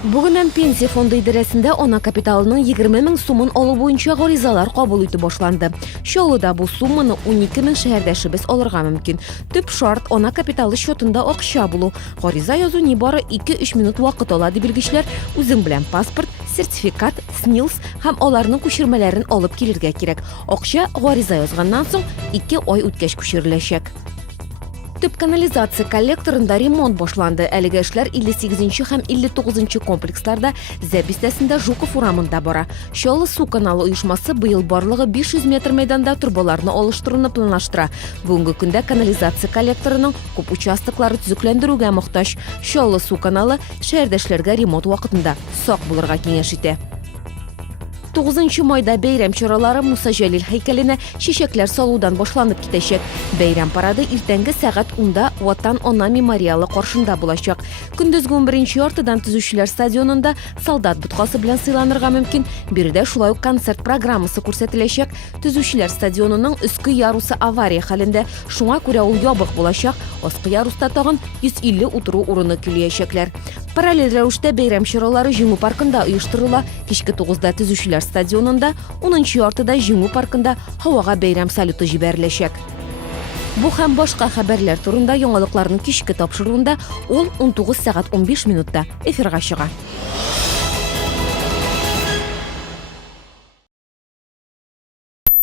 Бүгіннен пенсия фонды идарәсендә ана капиталының 20 000 сумын алу буенча гаризалар кабул итү башланды. Шолуда бу сумманы 12 000 шәһәрдәшебез алырга мөмкин. Төп шарт ана капиталы счетында акча булу. Гариза язу нибары 2-3 минут вакыт ала дип билгечләр. Үзең белән паспорт, сертификат, СНИЛС һәм аларның күчермәләрен алып килергә кирәк. Акча гариза язганнан соң 2 ай үткәч күчереләчәк. Төп канализация коллекторында ремонт башланды. Әлеге эшләр 58 һәм 59 комплексларда Зәбистәсендә Жуков урамында бара. Шолы су каналы оешмасы быел барлыгы 500 метр мәйданда трубаларны алыштыруны планлаштыра. Бүгенге көндә канализация коллекторының күп участоклары төзекләндерүгә мохтаҗ. Шолы су каналы шәһәрдәшләргә ремонт вакытында сак булырга киңәш итә. 9 майда бәйрәм чаралары Муса Җәлил һәйкәленә чәчәкләр салудан башланып китәчәк. Бәйрәм парады иртәнге сәгать 10-да Ватан ана мемориалы каршында булачак. Көндезге 11 яртыдан төзүчеләр стадионында солдат боткасы белән сыйланырга мөмкин. Биредә шулай ук концерт программасы күрсәтеләчәк. Төзүчеләр стадионының өске ярусы авария хәлендә, шуңа күрә ул ябык булачак. Аскы яруста тагын 150 утыру урыны киләчәкләр. Параллель рәвештә бәйрәм чаралары Җиңү паркында оештырыла. Кичке 9-да төзүчеләр стадионында, 10 яртыда Җиңү паркында һавага бәйрәм салюты җибәреләчәк. Бу һәм башка хәбәрләр турында яңалыкларның кичке тапшыруында ул 19 сәгать 15 минутта эфирга чыга.